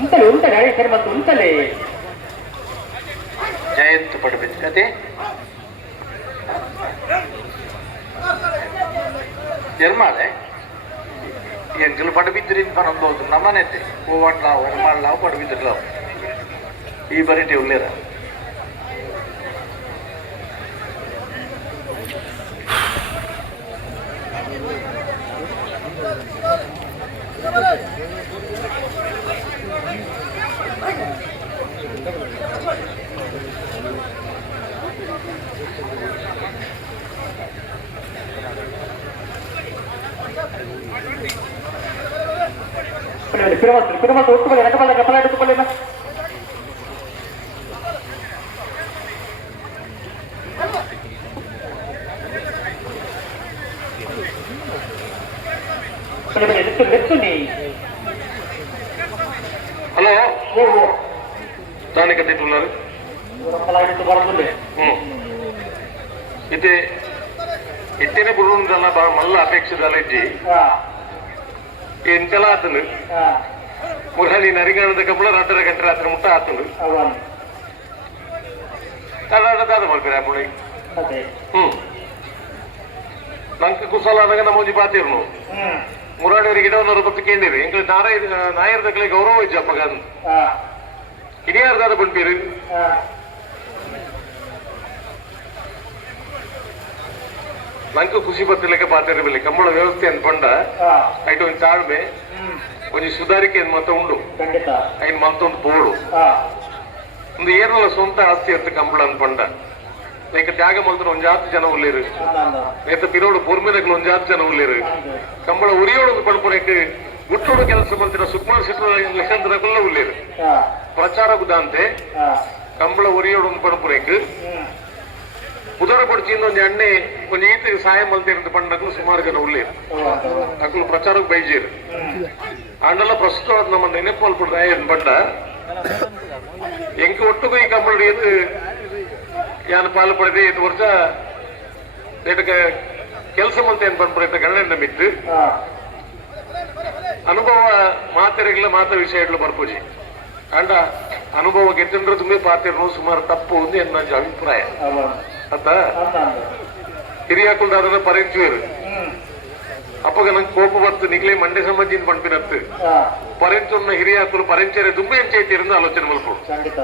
ಉಂಟಲೆ ಉಂಟಲೆ ಹಳೆ ಸರ್ ಮತ್ತು ಉಂಟಲೆ ಜಯಂತ್ ಪಡಬೇಕು ಅದೇ ಎರ್ಮಾಳೆ ಎಂಕಲು ಪಡಬಿದ್ರಿ ಪನೊಂದು ನಮ್ಮನೆತ್ತೆ ಹೂವಟ್ಲ ಹೊರಮಾಡ್ಲ ಪಡಬಿದ್ರಲ್ಲ ಈ ಬರೀಟಿ ಉಳ್ಳೇರ పిలవచ్చు పిలవచ్చు ఒట్టుకోలేదు వెనకబడి చెప్పలేదు ಹ್ಮ್ ಇತ್ತೆ ಇತ್ತೇನೆ ಬುರುಂದಲ್ಲ ಬಾ ಮಲ್ಲ ಅಪೇಕ್ಷದಲ್ಲ ಇಜ್ಜಿ ಹಾ ಎಂತೆಲ್ಲ ಆತನು ಹಾ ಮುರಳಿ ನರಿಗಾಣದ ಕಬ್ಬಳ ರಾತ್ರಿ ಗಂಟೆ ರಾತ್ರಿ ಮುಟ್ಟ ಆತನು ಅವನು ಕರ್ನಾಟಕದ ಮಾಡ್ತಾರೆ ಮುಳಿ ಅದೇ ಹ್ಮ್ ನಂಗೆ ಕುಸಲ ಆದಾಗ ನಮ್ಮ ಒಂಜಿ ಪಾತಿರ್ನು ಹ್ಮ್ ಮುರಾಡಿಯವರಿಗೆ ಗಿಡವನ್ನು ರೂಪಕ್ಕೆ ಕೇಂದಿರಿ ಎಂಕ್ಲು ನಾರಾಯ ನಾಯರ್ದಕ್ಲೆ ಗೌರವ ಇದ್ದ ಅಪ್ಪಗ ಹಾ ಹಿರಿಯರ್ದಾದ ಬಂದ್ಪೀರಿ ಹಾ ನಂಗೆ ಖುಷಿ ಬತ್ತಿಲ್ಲಕ್ಕೆ ಪಾತಿರ್ಬಿಲ್ಲ ಕಂಬಳ ವ್ಯವಸ್ಥೆ ಅನ್ಕೊಂಡ ಐಟ್ ಒಂದು ತಾಳ್ಮೆ. ಒಂದು ಸುಧಾರಿಕೆ ಮತ್ತೆ ಉಂಡು ಐನ್ ಮತ್ತೊಂದು ಬೋರ್ಡು ಒಂದು ಏನಲ್ಲ ಸ್ವಂತ ಆಸ್ತಿ ಅಂತ ಕಂಬಳ ಅನ್ಕೊಂಡ ಈಗ ತ್ಯಾಗ ಮಂತ್ರ ಒಂದ್ ಜಾತಿ ಜನ ಉಳ್ಳೇರು ಅಂದ ನೇತ ಪಿರೋಡು ಪೂರ್ಮಿನಗಳು ಒಂದ್ ಜಾತಿ ಜನ ಉಳ್ಳೇರು ಕಂಬಳ ಉರಿಯೋಡು ಪಡ್ಪುರಕ್ಕೆ ಗುಟ್ಟೋಡು ಕೆಲಸ ಮಂತ್ರ ಸುಕುಮಾರ್ ಸಿಟ್ರ ಲೆಕ್ಕಂದ್ರಗಲ್ಲ ಉಳ್ಳೇರು ಹಾ ಪ್ರಚಾರ ಗುದಾಂತೆ ಹಾ ಕಂಬಳ ಉರಿಯೋಡು ಪಡ್ಪುರಕ್ಕೆ ಹ್ಮ್ ಉದರ ಪಡಿಚಿಂದ ಒಂದು ಎಣ್ಣೆ ಒಂದು ಈತಿಗೆ ಸಹಾಯ ಮಲ್ತಿರಂತ ಪಂಡಗಳು ಸುಮಾರು ಜನ ಉಳ್ಳೇರು ಹೌದು ಅಕ್ಕಲು ಪ್ರಚಾರಕ್ಕೆ ಬೈಜೀರು ಹ್ಮ್ ಅಂಡಲ್ಲ ಪ್ರಸ್ತುತ ನಮ್ಮ ನೆನಪಲ್ಪಡ್ದ ಏನ್ ಬಟ್ಟ ಎಂಕ ಒಟ್ಟಿಗೂ ಈ ಕಂಬಳ ಏತು ಯಾನ್ ಪಾಲು ಪಡೆದಿ ಇದು ವರ್ಷ ಇದಕ್ಕೆ ಕೆಲಸ ಮಂತ ಏನ್ ಬಂದ್ಬಿಡುತ್ತೆ ಗಣನೆ ಮಿತ್ತು ಹಾ. ಅನುಭವ ಮಾತೆರೆಗಳ ಮಾತ ವಿಷಯಗಳು ಬರ್ಪೂಜಿ. ಅಂಡ ಅನುಭವ ಗೆದ್ದಂದ್ರೆ ತುಂಬಿ ಪಾತಿರ್ನು ಸುಮಾರು ತಪ್ಪು ಒಂದು ಎನ್ನ ಅಭಿಪ್ರಾಯ. ಅಂತ ಹಿರಿಯಾಕೊಂಡು ಅದನ್ನ ಪರೀಕ್ಷೆರು ಅಪ್ಪಗ ನಂಗೆ ಕೋಪ ಬತ್ತು ನಿಗ್ಲೇ ಮಂಡ್ಯ ಸಂಬಂಧಿನ ಪಂಪಿನತ್ತು ಹಿರಿಯ ಹಾಕಲು ಪರಿಚಯ ತುಂಬ ಹೆಂಚೈತಿ ಆಲೋಚನೆ ಮಲ್ಪಡು ಖಂಡಿತ.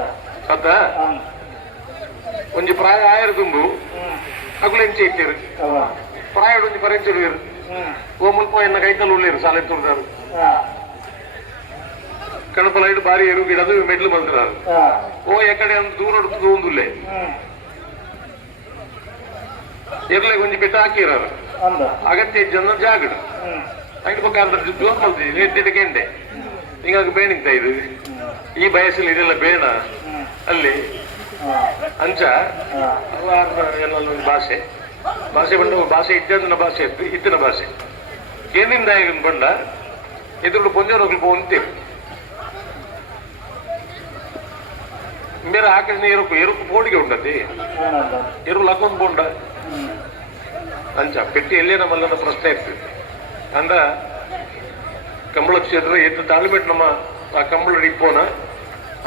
ಹ್ಮ್ ಅಗುಲು ಎಂಚೈತಿರು ಅವ ಪ್ರಾಯ ಒಂಜಿ ಪರೆಂಚರು ಇರು ಹ್ಮ್. ಓ ಮುಲ್ಪ ಎನ್ನ ಕೈಕಲ್ ಉಳ್ಳೇರು ಸಾಲೆ ತುಳಿದಾರು ಹಾ. ಕಣಪ ಲೈಟ್ ಬಾರಿ ಎರು ಗಿಡ ಮೆಡ್ಲು ಬಂದಿರಾರು. ಓ ಎಕಡೆ ಒಂದು ದೂರ ಹುಡುಕುದು ಒಂದುಲ್ಲೆ ಎರ್ಲೆ ಒಂಜಿ ಬೆಟ್ಟ ಹಾಕಿರಾರು. ಅಗತ್ಯ ಜನ ಜಾಗಡು ಹ್ಮ್. ಐದು ಜೋರ್ ಮಾಡ್ತೀವಿ ಎದ್ದಿಟ್ಟು ಗೆಂಡೆ ಹಿಂಗಾಗಿ ಬೇಣಿಗ್ತ ಇದು ಈ ಬಯಸ್ಸಲ್ಲಿ ಇದೆಲ್ಲ ಬೇಣ ಅಲ್ಲಿ ಅಂಚ ಒಂದು ಭಾಷೆ. ಭಾಷೆ ಬಂಡ ಭಾಷೆ ಇದ್ದಂದಿನ ಭಾಷೆ ಇತ್ತು ಇತ್ತಿನ ಭಾಷೆ. ಏನಿಂದ ಈಗ ಬಂಡ ಎದುರು ಪೊಂಜೋರು ಪೋಂತೇವೆ ಬೇರೆ ಆಕಳಿನ ಎರುಕು ಎರುಕು ಪೋಡಿಗೆ ಉಂಡತಿ ಏನಂದ ಎರು ಲಕ್ಕೊಂದು ಬೋಂಡ. ಅಂಚ, ಪೆಟ್ಟಿ ಎಲ್ಲೇ ನಮ್ಮಲ್ಲದ ಪ್ರಶ್ನೆ ಇರ್ತದೆ ಅಂದ, ಕಂಬಳ ಕ್ಷೇತ್ರ, ಎದ್ದು ತಾಳ್ಮೆಟ್ ನಮ್ಮ ಆ ಕಂಬಳ ಡಿಪ್ಪೋನ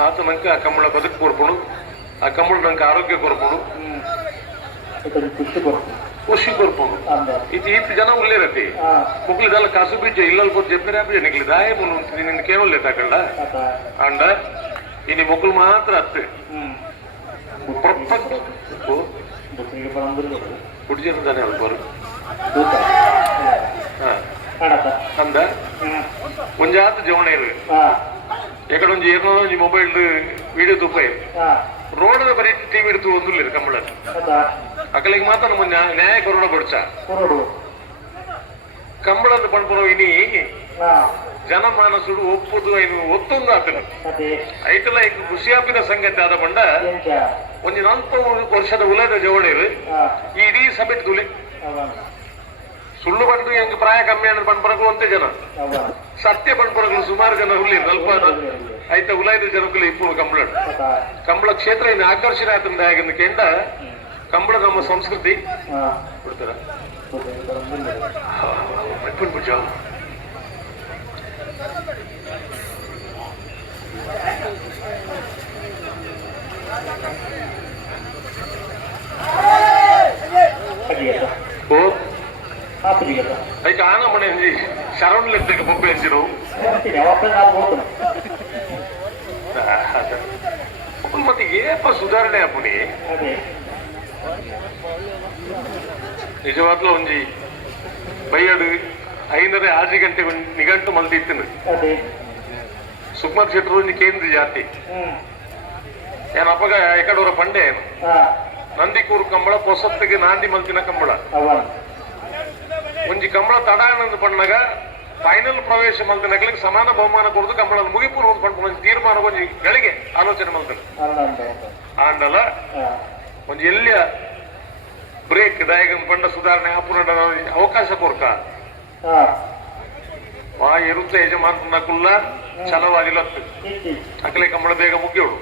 ಆತ ನಂಗೆ ಆ ಕಂಬಳ ಬದುಕು ಕೊರ್ಪುಣು ಆ ಕಂಬಳ ನಂಗೆ ಆರೋಗ್ಯ ಕೊರ್ಪುಣು ಹ್ಮ್ ಇದನ್ನು ಖುಷಿ ಕೊಡ್ತೀನಿ ಖುಷಿ ಕೊರ್ಪುಣು ಅಂದ ఇది ఈ జనం ఉల్లేరతి ಹಾ ముక్కులు దాని కసు బిజ్జ ఇళ్ళకి పోతే చెప్పారు అప్పుడు నీకు దాయ నిన్ను కేవలం లేదు అక్కడ ಆತ అండ ఇది ముక్కులు మాత్రం అత్తే ಹ್ಮ್ ಬುಕ್ಕಿಗೆ ಬಂದಿಲ್ಲ కుడి చేసిన దాన్ని అనుకోరు ತೂಕ ಕಾಣತ್ತ అంద ಹ್ಮ್ కొంజాత జవనేరు ಹಾ ఎక్కడ నుంచి ఏదో ఈ మొబైల్ వీడియో తుప్పాయి ಹಾ ರೋಡದ ಬರೀ ಟಿವಿ ಇಡ್ತು ಒಂದಿಲ್ಲ ಕಂಬಳ ಅಕ್ಕಲಿಗೆ ಮಾತ್ರ ನಮ್ಮ ನ್ಯಾಯ ನ್ಯಾಯ ಕೊಡ್ಸ ಕೊರಡು ಕಂಬಳದ ಪಣ್ಪುರ ಇನಿ ಜನಮಾನಸುಡು ಒಪ್ಪುದು ಐನು ಒತ್ತೊಂದು ಆತನು ಐತಲ ಈಗ ಖುಷಿಯಾಪಿನ ಸಂಗತಿ ಆದ ಬಂಡ ಒಂದು ವರ್ಷದ ಉಲದ ಜವಳಿ ಈ ಇಡೀ ಸಭೆ ತುಲೆ ಸುಳ್ಳು ಬಂದು ಹೆಂಗ್ ಪ್ರಾಯ ಕಮ್ಮಿ ಅಂದ್ರೆ ಪಣ್ಪರಗಳು ಅಂತ ಜನ. ಸತ್ಯ ಪಣ್ಪರಗಳು ಸುಮಾರು ಜನ ಹುಲ್ಲಿ ಸ್ವಲ್ಪ ಐತೆ ಉಲಾಯ್ದ ಜನಕ್ಕೆ ಇಪ್ಪು ಕಂಬಳ. ಕಂಬಳ ಕ್ಷೇತ್ರ ಇನ್ನು ಆಕರ್ಷಣೆ ಆತಂದ ಆಗಿಂದ ಕೇಂದ್ರ ಕಂಬಳ ನಮ್ಮ ಸಂಸ್ಕೃತಿ. ಕೊಡ್ತಾರ ಬುಕ್ಕಿಗೆ ಬಂದಿಲ್ಲ ಅಪ್ಪನ್ ಭುಜ ಅಡಿಯಲ್ಲ ಓ ಆಪದಿಯಲ್ಲ ಐಕ ಆನ ಮನೆ ಅಂಜಿ ಶರವಣ ಲೆಕ್ಕ ಬೊಬ್ಬೆ ಅಂಜಿರು ಬರ್ತೀನಿ ವಾಪಸ್ ನಾನು ಹೋಗ್ತೇನೆ ಅಪ್ಪನ್ ಮತ್ತೆ ಏಪ ಸುಧಾರಣೆ ಅಪ್ಪನಿ ಅದೇ ನಿಜವಾಗ್ಲೂ ಒಂಜಿ ಬೈಯಡು ಐನರೆ ಆರು ಗಂಟೆ ಒಂದ್ ನಿಘಂಟು ಮಲ್ದಿತ್ತಿನ ಅದೇ ಸುಕುಮಾರ್ ಶೆಟ್ರು ಒಂಜಿ ಕೇಂದ್ರ ಜಾತಿ ಹ್ಮ್ ಏನ್ ಅಪ್ಪಗ ಎಕಡೂರ ಪಂಡೆ ಏನು ಹಾ ನಂದಿಕೂರು ಕಂಬಳ ಪೊಸತ್ತಿಗೆ ನಾಂದಿ ಮಲ್ತಿನ ಕಂಬಳ ಅವ ತಡ ಅನ್ನೋದು ಫೈನಲ್ ಪ್ರವೇಶ ಮಲ್ತಿನಗಳಿಗೆ ಸಮಾನ ಬಹುಮಾನ ಕೊಡುದು ಕಂಬಳ ಮುಗಿಪುರ ಒಂದು ಪಡ್ಕೊಂಡು ಒಂಜಿ ತೀರ್ಮಾನ ಒಂಜಿ ಗಳಿಗೆ ಆಲೋಚನೆ ಅಂತ ಆಂಡಲ ಒಂಜಿ ಎಲ್ಲಿಯ ಬ್ರೇಕ್ ದಾಯಗನ್ ಪಂಡ ಸುಧಾರಣೆ ಆಪುನ ಅವಕಾಶ ಕೊರ್ಕ ಆ ಇರುತ್ತೆ ಯಜಮಾನ ಕುಲ್ಲ ಛಲವಾಗಿಲತ್ತು ಅಕಲೆ ಕಂಬಳ ಬೇಗ ಮುಗಿಯೋಡು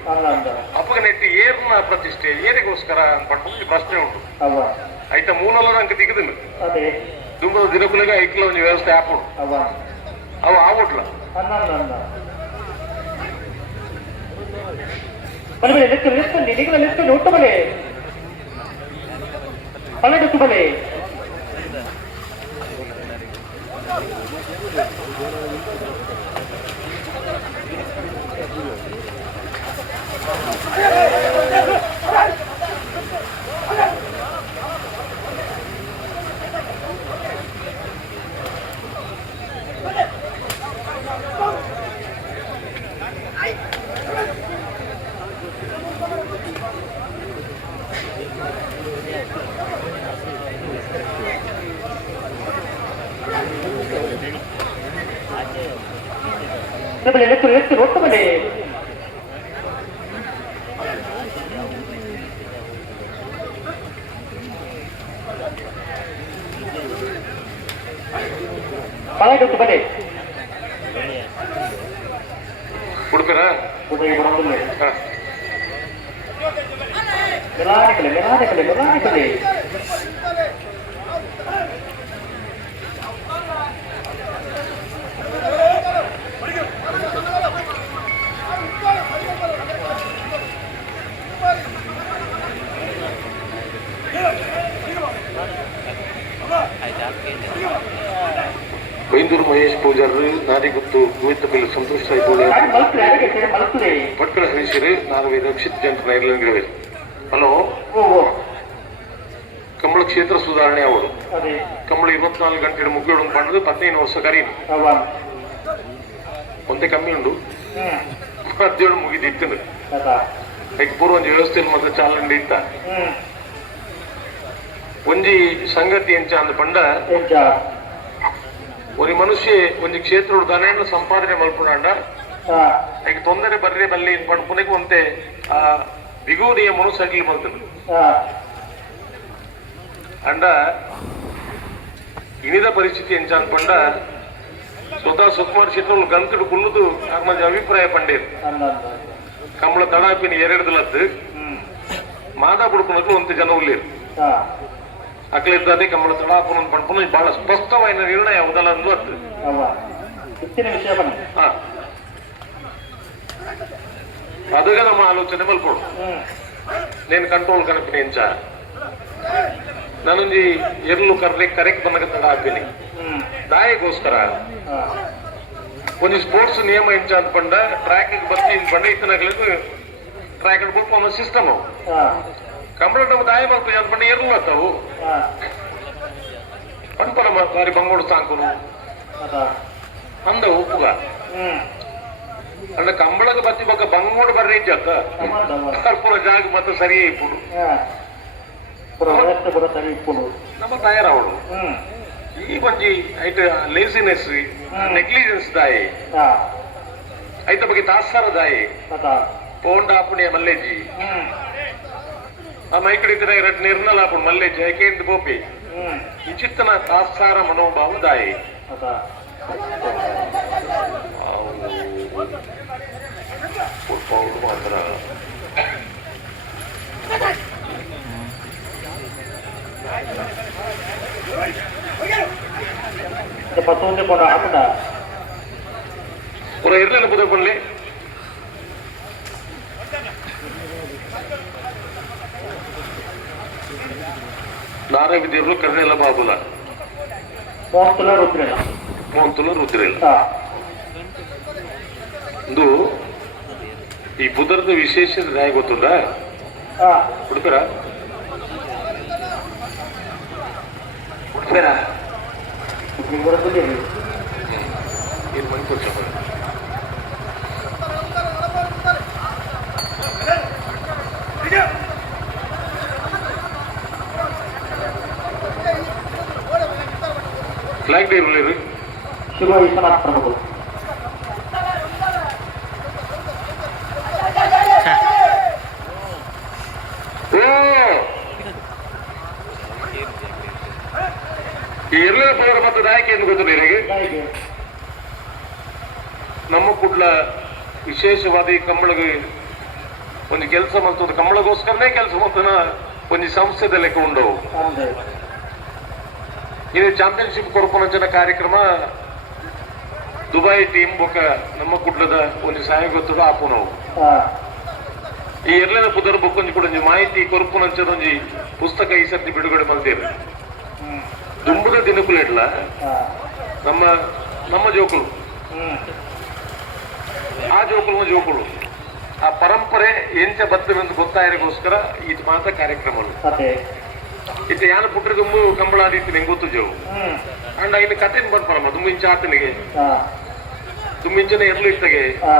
ಅಪ್ಪಗ ನೆಟ್ಟಿ ಏರ್ನ ಪ್ರತಿಷ್ಠೆ ಏನಿಗೋಸ್ಕರ ಅನ್ಪಟ್ಟು ಒಂದು ಪ್ರಶ್ನೆ ಉಂಟು. ಆಯ್ತಾ ಐತ ಮೂನಲ್ಲ ನಂಗೆ ತೆಗೆದಿಲ್ಲ ಅದೇ ದುಂಬದ ದಿನಕುಲಿಗೆ ಐಕ್ಲ ಒಂದು ವ್ಯವಸ್ಥೆ ಆಪುಡು ಅವ ಅವು ಆಗುಟ್ಲ ಅನ್ನಂದ ಬಲೆ ಬಲೆ ಲೆಕ್ಕ ಲೆಕ್ಕ ನಿನಗೆ ಲೆಕ್ಕ ಒಟ್ಟು ಬಲೆ ಪಲ್ಲಟು ಬಲೆ ಬಲೆ ಬಲೆ ಲೆಕ್ಕ ಲೆಕ್ಕ ಒಟ್ಟು ಬಲೆ ಪಲ್ಲಟು ಬಲೆ ಹುಡುಕರ ಉದಯ ಬರೋದಿಲ್ಲ ಮೆಲಾನಿಕಲೆ ಮೆಲಾನಿಕಲೆ ಮೆಲಾನಿಕಲೆ ಬೈಂದೂರು ಪೂಜಾರಿ ನಾರಿಗುತ್ತು ಕುವಿತ ಮೇಲೆ ಸಂತೋಷ ಆಯ್ತು ಯಾರು ಮಲ್ತದೆ ಯಾರಿಗೆ ಸೇರಿ ಮಲ್ತದೆ ಭಟ್ಕಳ ಹರಿಸಿರಿ ನಾರ್ವೆ ರಕ್ಷಿತ್ ಜಂಟರ್ ಐರ್ಲೆಂಡ್ ಹಲೋ? ಕಂಬಳ ಕ್ಷೇತ್ರ ಸುಧಾರಣೆ ಅವರು. ಕಂಬಳ ಇಪ್ಪತ್ನಾಲ್ಕು ಗಂಟೆ ಮುಗಿಯೋಡು ಪಂಡದು ಹದಿನೈದು ವರ್ಷ ಕರಿ. ಒಂದೇ ಕಮ್ಮಿ ಉಂಡು. ಹದಿನೇಳು ಮುಗಿದಿತ್ತು ಅದಕ್ಕೆ ಪೂರ್ವ ಒಂದು ವ್ಯವಸ್ಥೆಯಲ್ಲಿ ಮತ್ತೆ ಚಾಲನೆ ಇತ್ತ ಒಂಜಿ ಸಂಗತಿ ಎಂಚ ಅಂದ ಪಂಡ. ಒಂದು ಮನುಷ್ಯ ಒಂದು ಕ್ಷೇತ್ರ ಧನ ಸಂಪಾದನೆ ಮಾಡ್ಕೊಂಡ ಅದಕ್ಕೆ ತೊಂದರೆ ಬರ್ರೆ ಬಲ್ಲಿ ಪಂಡ್ ಒಂತೆ ಆ ಬಿಗುದಿಯ ಮನುಸಡ್ಲಿ ಮಲ್ತದೆ ಹಾ. ಅಂಡ ಇನಿದ ಪರಿಸ್ಥಿತಿ ಎಂಚ ಅನ್ಪಂಡ ಸ್ವತಃ ಸುಕುಮಾರ್ ಚಿತ್ರಗಳು ಗಂತುಡು ಕುಲ್ಲುದು ಮಂದಿ ಅಭಿಪ್ರಾಯ ಪಂಡೇರು. ಕಮಲ ತಡಾಪಿನ ಎರಡ್ದಲತ್ತು ಹ್ಮ್. ಮಾದಾ ಬುಡ್ಕೊಳಕ್ಕೆ ಒಂದು ಜನ ಉಳ್ಳೇರು ಹಾ ಅಕ್ಲಿದ್ದದೆ ಕಂಬಳ ತಡಾಪನ ಪಂಪನ ಬಹಳ ಸ್ಪಷ್ಟವಾದ ನಿರ್ಣಯ ಯಾವುದಲ್ಲ ಅಂದು ಅತ್ತು ಅವ ಹೆಚ್ಚಿನ ವಿಷಯ ಬನ್ನಿ ಹಾ ಅದಾಗ ನಮ್ಮ ಆಲೋಚನೆ ಮಲ್ಪಡು ಹ್ಮ್ నేను కంట్రోల్ కనిపించా నన్ను ఎర్లు కర్రె కరెక్ట్ ಬಂದಾಗ ತಡ ಹಾಕ್ತೀನಿ ಹ್ಮ್ ದಾಯಿಗೋಸ್ಕರ ಹಾ ಒಂದು ಸ್ಪೋರ್ಟ್ಸ್ ನಿಯಮ ಎಂಚ ಅಂದ್ಕೊಂಡ ಟ್ರ್ಯಾಕ್ ಬರ್ತಿ ಪಂಡ ಇತ್ತನಾಗ್ಲಿದ್ದು ಟ್ರ್ಯಾಕ್ ಬಿಟ್ಟು ಒಂದು ಸಿಸ್ಟಮ್ ನಮ್ಮ ದಾಯ ಎರ್ಲು ಅತ್ತವು ಹಾ. ಪಂಪ ನಮ್ಮ ಬಾರಿ ಬಂಗೋಡು ಸಾಂಕುನು ಅದ ಉಪ್ಪುಗ. ಅಂಡ ಕಂಬಳದ ಬತ್ತಿ ಬಗ್ಗೆ ಬಂಗೋಡು ಬರ್ರಿ ಜತ್ತ ಅಮಂದ ಜಾಗ ಮತ್ತೆ ಪುರ ಪುರ ಸರಿ ಇಪ್ಪುಡು. ನಮ್ಮ ತಯಾರವಳು ಈ ಒಂಜಿ ಐಟ ಲೇಸಿನೆಸ್ ನೆಗ್ಲಿಜೆನ್ಸ್ ದಾಯಿ. ಐತ ಬಗ್ಗೆ ತಾತ್ಸಾರ ದಾಯಿ. ಪೋಂಡ ಆಪುಣಿಯ ಮಲ್ಲೇಜಿ. ಹ್ಮ್ ಆ ಮೈಕಡಿತರ ಎರಡು ನಿರ್ಮಲ ಆಪುಣ್ ಮಲ್ಲೇಜಿ ಐಕೇಂದ್ ಬೋಪಿ ಹ್ಮ್ ವಿಚಿತ್ತನ ತಾತ್ಸಾರ ಮನೋಭಾವ ದಾಯಿ ಅದ ಪೌಡು ಮಾತ್ರ ಇಪ್ಪತ್ತೊಂದು ಕೊಂಡು ಆಪದ ஒரு எர்லின புதர் பண்ணி ನಾರಾಯಣ ದೇವರು ಕರ್ನೆಲ್ಲ ಬಾಬುಲ ಮೂವತ್ತುಲ ರುದ್ರನ ಮೂವಂತುಲ ರುದ್ರಿಲ್ಲ ಹಾ ಇದು ಈ ಬುಧರದ ವಿಶೇಷ ಹೇಗೆ ಗೊತ್ತುಂಡ ಹಾ ಹುಡುಕರ ಹುಡುಕರ ನಿಮ್ಗರ ಬುದ್ಧಿ ಏನ್ ಮನೆ ಕೊಡ್ಸಪ್ಪ ಫ್ಲಾಗ್ ಡೇ ಇರಲಿ ಶಿವ ವಿಶ್ವನಾಥ ಪ್ರಭುಗಳು ಎರಡನೇ ಪೌರ ಮತ್ತು ನಾಯಕ ಏನು ಗೊತ್ತು ನಿನಗೆ? ನಮ್ಮ ಕುಡ್ಲ ವಿಶೇಷವಾದ ಈ ಕಂಬಳಗೆ ಒಂದು ಕೆಲಸ ಮಾಡ್ತದ. ಕಂಬಳಗೋಸ್ಕರನೇ ಕೆಲಸ ಮಾಡ್ತಾನ ಒಂದು ಸಂಸ್ಥೆದ ಲೆಕ್ಕ ಉಂಡವು ಇದು ಚಾಂಪಿಯನ್ಶಿಪ್ ಕೊರಪುನಚನ ಕಾರ್ಯಕ್ರಮ ದುಬೈ ಟೀಮ್ ಬೊಕ ನಮ್ಮ ಕುಡ್ಲದ ಒಂದು ಸಹಾಯ ಆಪು ಈ ಎರಡನೇ ಪುದರ್ ಬೊಕ್ಕೊಂಜಿ ಕೂಡ ಮಾಹಿತಿ ಕೊರ್ಪುನಂಚದ ಒಂಜಿ ಪುಸ್ತಕ ಈ ಸರ್ತಿ ಬಿಡುಗಡೆ ಮಾಡಿದ್ದೇವೆ ದುಂಬದ ದಿನಕುಲಿಡ್ಲ ನಮ್ಮ ನಮ್ಮ ಜೋಕುಲು ಆ ಜೋಕುಲು ಜೋಕುಲು ಆ ಪರಂಪರೆ ಎಂಚ ಬತ್ತವೆಂದು ಗೊತ್ತಾಯಿರೋಸ್ಕರ ಇದು ಮಾತ್ರ ಕಾರ್ಯಕ್ರಮಗಳು. ಇತ್ತೆ ಯಾನ ದುಂಬು ಕಂಬಳ ಆದಿತ್ತು ನಿಂಗೆ ಗೊತ್ತು ಜೋ. ಅಂಡ್ ಬನ್ ಕಥೆನ್ ಬರ್ಪರಮ್ಮ ದುಂಬು ಇಂಚ ಆತನಿಗೆ ಹಾ. ದುಂಬು ಇಂಚನೆ ಎರ್ಲು ಇತ್ತಗೆ ಹಾ.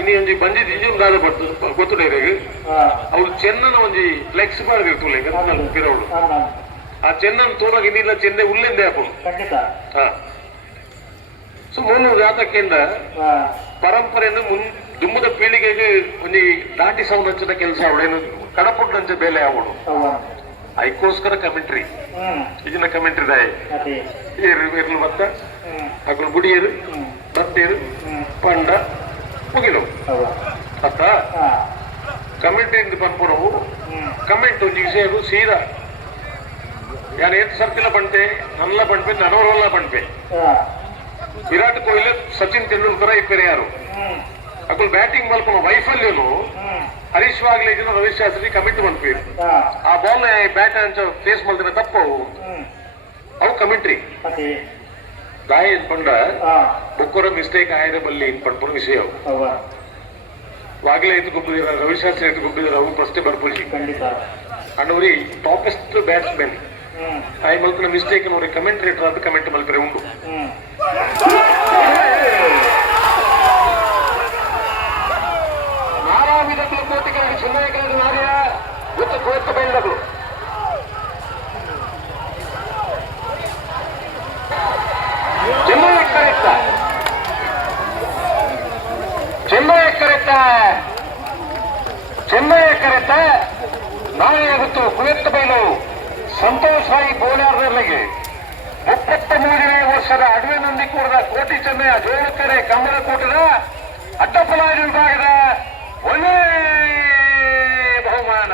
ಇನಿ ಒಂಜಿ ಬಂಜಿ ಇಂಜಿನ್ ದಾದ ಬರ್ತು ಗೊತ್ತು ಡೈರೆಗೆ ಹಾ. ಅವ್ರು ಚೆನ್ನನ ಒಂಜಿ ಫ್ಲೆಕ್ಸಿಬಲ್ ಮಾಡಬೇಕು ಪಿರವಳು ಹಾ ಆ ಚೆನ್ನನ್ ತೋರಾಗ ಇನ್ನಿಲ್ಲ ಚೆನ್ನೆ ಉಳ್ಳೆಂದೆ ಹಾಕು. ಸೊ ಮೂರು ಜಾತಕ್ಕಿಂದ ಪರಂಪರೆಯನ್ನು ಮುನ್ ದುಮ್ಮದ ಪೀಳಿಗೆಗೆ ಒಂದು ದಾಟಿ ಸೌನಂಚದ ಕೆಲಸ ಅವಳೇನು ಕಡಪುಟ್ಟಂಚ ಬೇಲೆ ಅವಳು ಅದಕ್ಕೋಸ್ಕರ ಕಮೆಂಟ್ರಿ ಹ್ಮ್ ಇದನ್ನ ಕಮೆಂಟ್ರಿ ದಾಯ ಅದೇ ಇರ್ಲು ಮತ್ತ ಹ್ಮ್ ಅಕಲು ಬುಡಿಯರು ಹ್ಮ್ ಬತ್ತೇರು ಹ್ಮ್ ಪಂಡ ಮುಗಿಲು ಅವ್ವ ಅತ್ತ ಹಾ ಕಮೆಂಟ್ರಿಂದ ಪನ್ಪುರವು ಹ್ಮ್ ಕಮೆಂಟ್ ಒಂದು ವಿಷಯವು ಸೀದಾ ಯಾರು ಏತ್ ಸರ್ತಿಲ ಪಂಟೆ ನಲ್ಲ ಪಂಪೆ ನನವರಲ್ಲ ಪಂಪೆ ಹಾ ವಿರಾಟ್ ಕೊಹ್ಲಿ ಸಚಿನ್ ತೆಂಡೂಲ್ಕರ ಇಪ್ಪರೆ ಯಾರು ಹ್ಮ್ ಅಕಲ್ ಬ್ಯಾಟಿಂಗ್ ಮಲ್ಪನ ವೈಫಲ್ಯನು ಹ್ಮ್ ಹರೀಶ್ ವಾಗ್ಲೇಜಿನ ರವೀಶ್ ಶಾಸ್ತ್ರಿ ಕಮಿಟ್ ಮಾಡ್ತೀವಿ ಹಾ ಆ ಬಾಲ್ ಬ್ಯಾಟ್ ಫೇಸ್ ಮಾಡ್ತಿನ ತಪ್ಪು. ಅವು ಕಮೆಂಟ್ರಿ ದಾಯ ಇನ್ಪಂಡ ಹಾ ಮಿಸ್ಟೇಕ್ ಆಯ್ದ ಬಲ್ಲಿ ಇನ್ಪಂಡ್ಪುರ ವಿಷಯ ಅವು ವಾಗ್ಲೇ ಎತ್ತು ಗುಬ್ಬಿದಿರ ರವಿಶಾಸ್ತ್ರಿ ಎತ್ತು ಗುಬ್ಬಿದಾರ ಅವು ಪ್ರಶ್ನೆ ಬರ್ಪುಜಿ ಅಣ್ಣವ್ರಿ ಟಾಪೆಸ್ಟ್ ಬ್ಯಾಟ್ಸ್ಮನ್ ಆಯ್ ಮಲ್ಪನ ಮಿಸ್ಟೇಕ್ ನೋಡಿ ಕಮೆಂಟ್ ರೇಟರ್ ಅಂತ ಕಮೆಂಟ್ ಮಲ್ಪರೆ ಉಂಟು. ಹ್ಮ್. ನಾರಾವಿಧಗಳು ಕೋಟಿಗಳಲ್ಲಿ ಚಿನ್ನಯಗಳಲ್ಲಿ ನಂದಿ ಚೆನ್ನೈ ಚೆನ್ನೈ ಚೆನ್ನೈ ಮೂರನೇ ಕೂಡಿದ ಕೋಟಿ ಚೆನ್ನಯ ಜೋಳಕೆರೆ ಕಮ್ಮನಕೋಟದ ಅಡ್ಡಫಲಾಡಿ ವಿಭಾಗದ ಒಳ್ಳೆ ಬಹುಮಾನ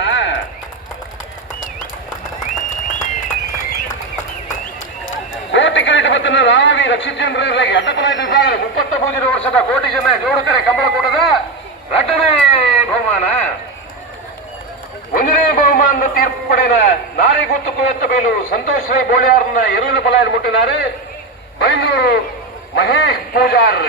ಕೋಟಿ ಕಿರೀಟ ಬತ್ತನ ರಕ್ಷಿಚಂದ್ರರಿಗೆ ಅಡ್ಡಫಲಾಡಿ ವಿಭಾಗದ ಮುಪ್ಪತ್ತ ಮೂರು ವರ್ಷದ ಕೋಟಿ ಜನ ಜೋಡುತ್ತಾರೆ ಕಂಬಳಕೂಟದ ಎರಡನೇ ಬಹುಮಾನ. ಒಂದನೇ ಬಹುಮಾನದ ತೀರ್ಪು ಪಡೆದ ನಾರಿ ಗೊತ್ತು ಕುವೆತ್ತ ಬೈಲು ಸಂತೋಷ್ ರೈ ಬೋಳಿಯಾರ್ನ ಎರಡನೇ ಪಲಾಯ್ ಮುಟ್ಟಿದ್ದಾರೆ. ಬೈಂದೂರು ಮಹೇಶ್ ಪೂಜಾರ್